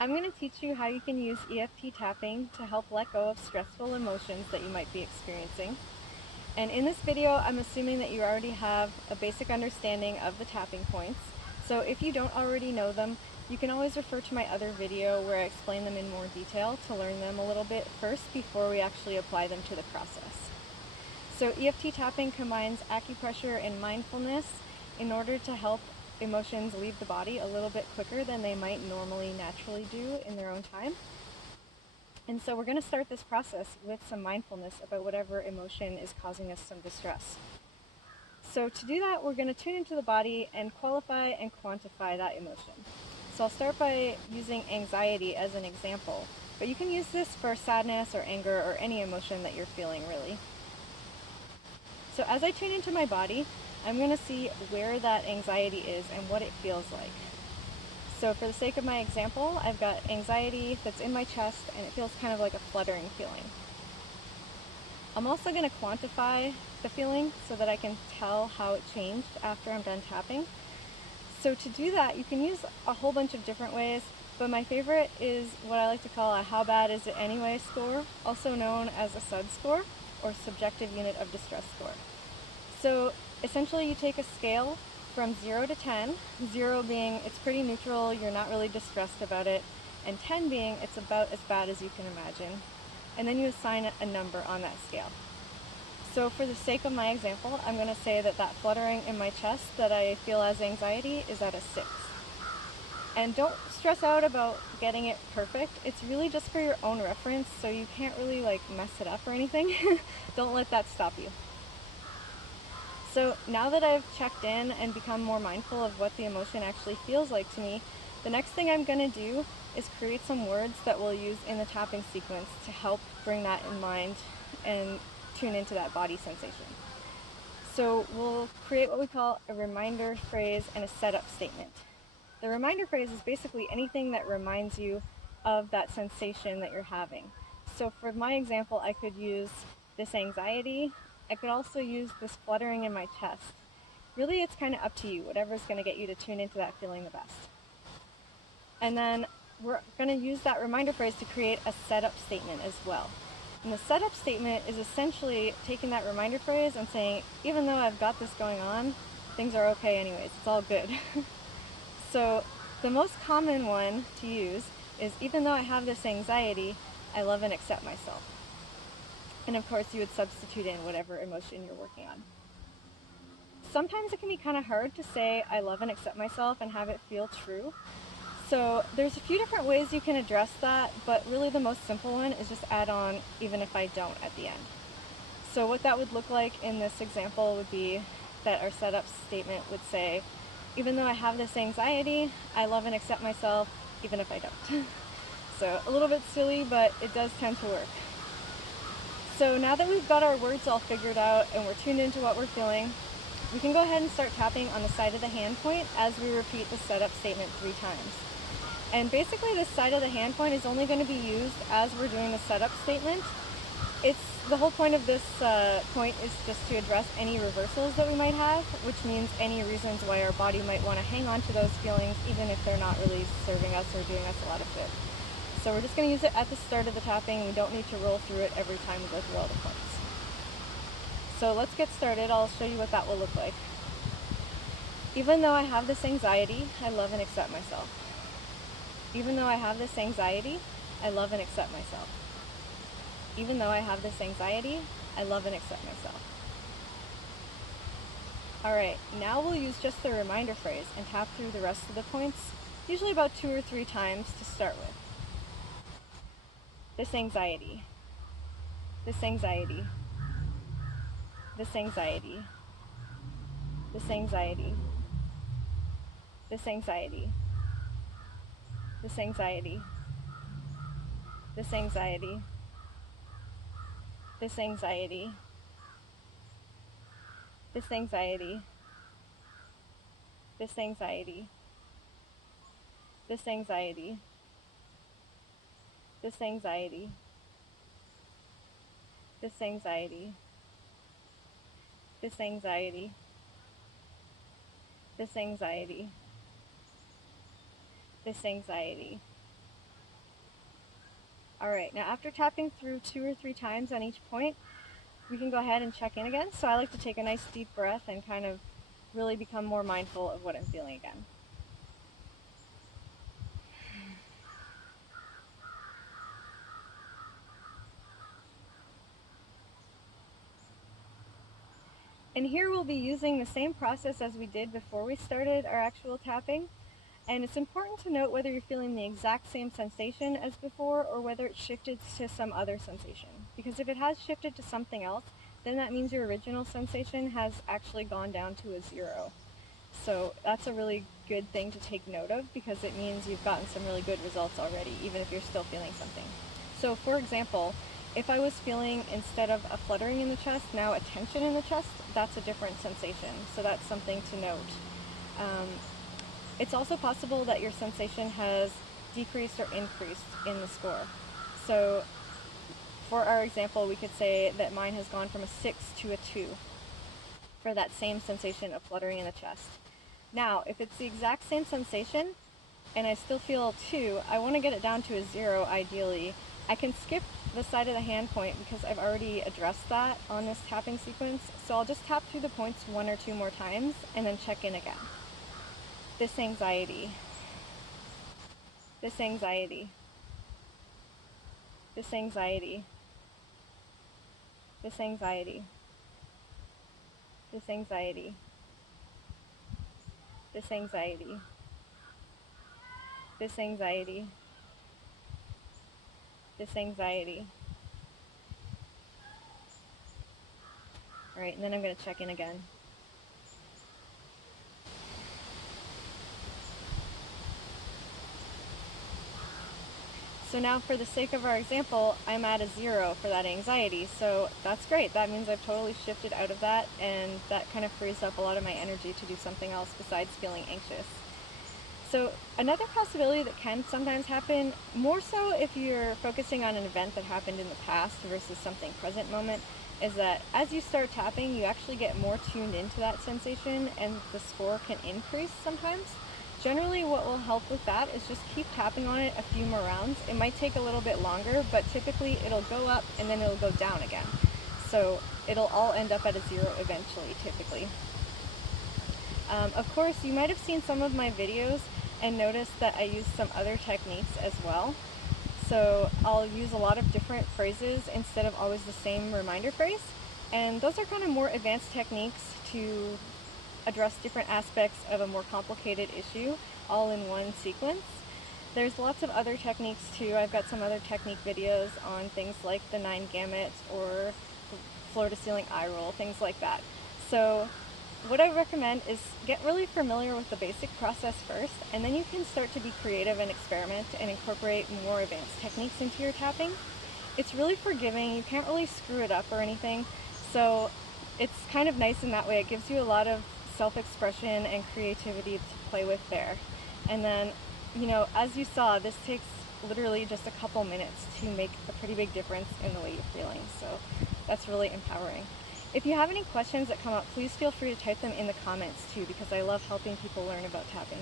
I'm going to teach you how you can use EFT tapping to help let go of stressful emotions that you might be experiencing. And in this video, I'm assuming that you already have a basic understanding of the tapping points. So if you don't already know them, you can always refer to my other video where I explain them in more detail to learn them a little bit first before we actually apply them to the process. So EFT tapping combines acupressure and mindfulness in order to help emotions leave the body a little bit quicker than they might normally naturally do in their own time. And so we're going to start this process with some mindfulness about whatever emotion is causing us some distress. So to do that, we're going to tune into the body and qualify and quantify that emotion. So I'll start by using anxiety as an example, but you can use this for sadness or anger or any emotion that you're feeling, really. So as I tune into my body, I'm going to see where that anxiety is and what it feels like. So for the sake of my example, I've got anxiety that's in my chest and it feels kind of like a fluttering feeling. I'm also going to quantify the feeling so that I can tell how it changed after I'm done tapping. So to do that, you can use a whole bunch of different ways, but my favorite is what I like to call a how bad is it anyway score, also known as a SUD score, or subjective unit of distress score. So essentially you take a scale from 0 to 10, 0 being it's pretty neutral, you're not really distressed about it, and 10 being it's about as bad as you can imagine. And then you assign a number on that scale. So for the sake of my example, I'm going to say that that fluttering in my chest that I feel as anxiety is at a 6. And don't stress out about getting it perfect. It's really just for your own reference, so you can't really mess it up or anything. Don't let that stop you. So now that I've checked in and become more mindful of what the emotion actually feels like to me, the next thing I'm going to do is create some words that we'll use in the tapping sequence to help bring that in mind and tune into that body sensation. So we'll create what we call a reminder phrase and a setup statement. The reminder phrase is basically anything that reminds you of that sensation that you're having. So for my example, I could use this anxiety. I could also use this fluttering in my chest. Really, it's kind of up to you, whatever's going to get you to tune into that feeling the best. And then we're going to use that reminder phrase to create a setup statement as well. And the setup statement is essentially taking that reminder phrase and saying, even though I've got this going on, things are okay anyways, it's all good. So the most common one to use is, even though I have this anxiety, I love and accept myself. And of course you would substitute in whatever emotion you're working on. Sometimes it can be kind of hard to say I love and accept myself and have it feel true. So there's a few different ways you can address that, but really the most simple one is just add on even if I don't at the end. So what that would look like in this example would be that our setup statement would say, even though I have this anxiety, I love and accept myself even if I don't. So a little bit silly, but it does tend to work. So now that we've got our words all figured out and we're tuned into what we're feeling, we can go ahead and start tapping on the side of the hand point as we repeat the setup statement 3 times. And basically this side of the hand point is only going to be used as we're doing the setup statement. The whole point of this point is just to address any reversals that we might have, which means any reasons why our body might want to hang on to those feelings even if they're not really serving us or doing us a lot of good. So we're just going to use it at the start of the tapping. We don't need to roll through it every time we go through all the points. So let's get started. I'll show you what that will look like. Even though I have this anxiety, I love and accept myself. Even though I have this anxiety, I love and accept myself. Even though I have this anxiety, I love and accept myself. Alright, now we'll use just the reminder phrase and tap through the rest of the points, usually about 2 or 3 times to start with. This anxiety. This anxiety. This anxiety. This anxiety. This anxiety. This anxiety. This anxiety. This anxiety. This anxiety. This anxiety. This anxiety. This anxiety. This anxiety. This anxiety. This anxiety. This anxiety. Alright, now after tapping through 2 or 3 times on each point, we can go ahead and check in again. So I like to take a nice deep breath and kind of really become more mindful of what I'm feeling again. And here we'll be using the same process as we did before we started our actual tapping. And it's important to note whether you're feeling the exact same sensation as before or whether it shifted to some other sensation. Because if it has shifted to something else, then that means your original sensation has actually gone down to a 0. So that's a really good thing to take note of because it means you've gotten some really good results already, even if you're still feeling something. So for example, if I was feeling, instead of a fluttering in the chest, now a tension in the chest, that's a different sensation. So that's something to note. It's also possible that your sensation has decreased or increased in the score. So for our example, we could say that mine has gone from a 6 to a 2 for that same sensation of fluttering in the chest. Now, if it's the exact same sensation and I still feel 2, I want to get it down to a 0 ideally. I can skip the side of the hand point because I've already addressed that on this tapping sequence. So I'll just tap through the points 1 or 2 more times and then check in again. This anxiety, this anxiety, this anxiety, this anxiety, this anxiety, this anxiety, this anxiety, this anxiety. All right, and then I'm going to check in again. So now for the sake of our example, I'm at a 0 for that anxiety. So that's great. That means I've totally shifted out of that, and that kind of frees up a lot of my energy to do something else besides feeling anxious. So another possibility that can sometimes happen, more so if you're focusing on an event that happened in the past versus something present moment, is that as you start tapping, you actually get more tuned into that sensation and the score can increase sometimes. Generally, what will help with that is just keep tapping on it a few more rounds. It might take a little bit longer, but typically it'll go up and then it'll go down again. So it'll all end up at a 0 eventually, typically. Of course, you might have seen some of my videos and noticed that I use some other techniques as well. So I'll use a lot of different phrases instead of always the same reminder phrase. And those are kind of more advanced techniques to address different aspects of a more complicated issue all in one sequence. There's lots of other techniques too. I've got some other technique videos on things like the 9 gamut or floor to ceiling eye roll, things like that. So what I recommend is get really familiar with the basic process first, and then you can start to be creative and experiment and incorporate more advanced techniques into your tapping. It's really forgiving. You can't really screw it up or anything. So it's kind of nice in that way. It gives you a lot of self-expression and creativity to play with there. And then, you know, as you saw, this takes literally just a couple minutes to make a pretty big difference in the way you're feeling. So that's really empowering. If you have any questions that come up, please feel free to type them in the comments too, because I love helping people learn about tapping.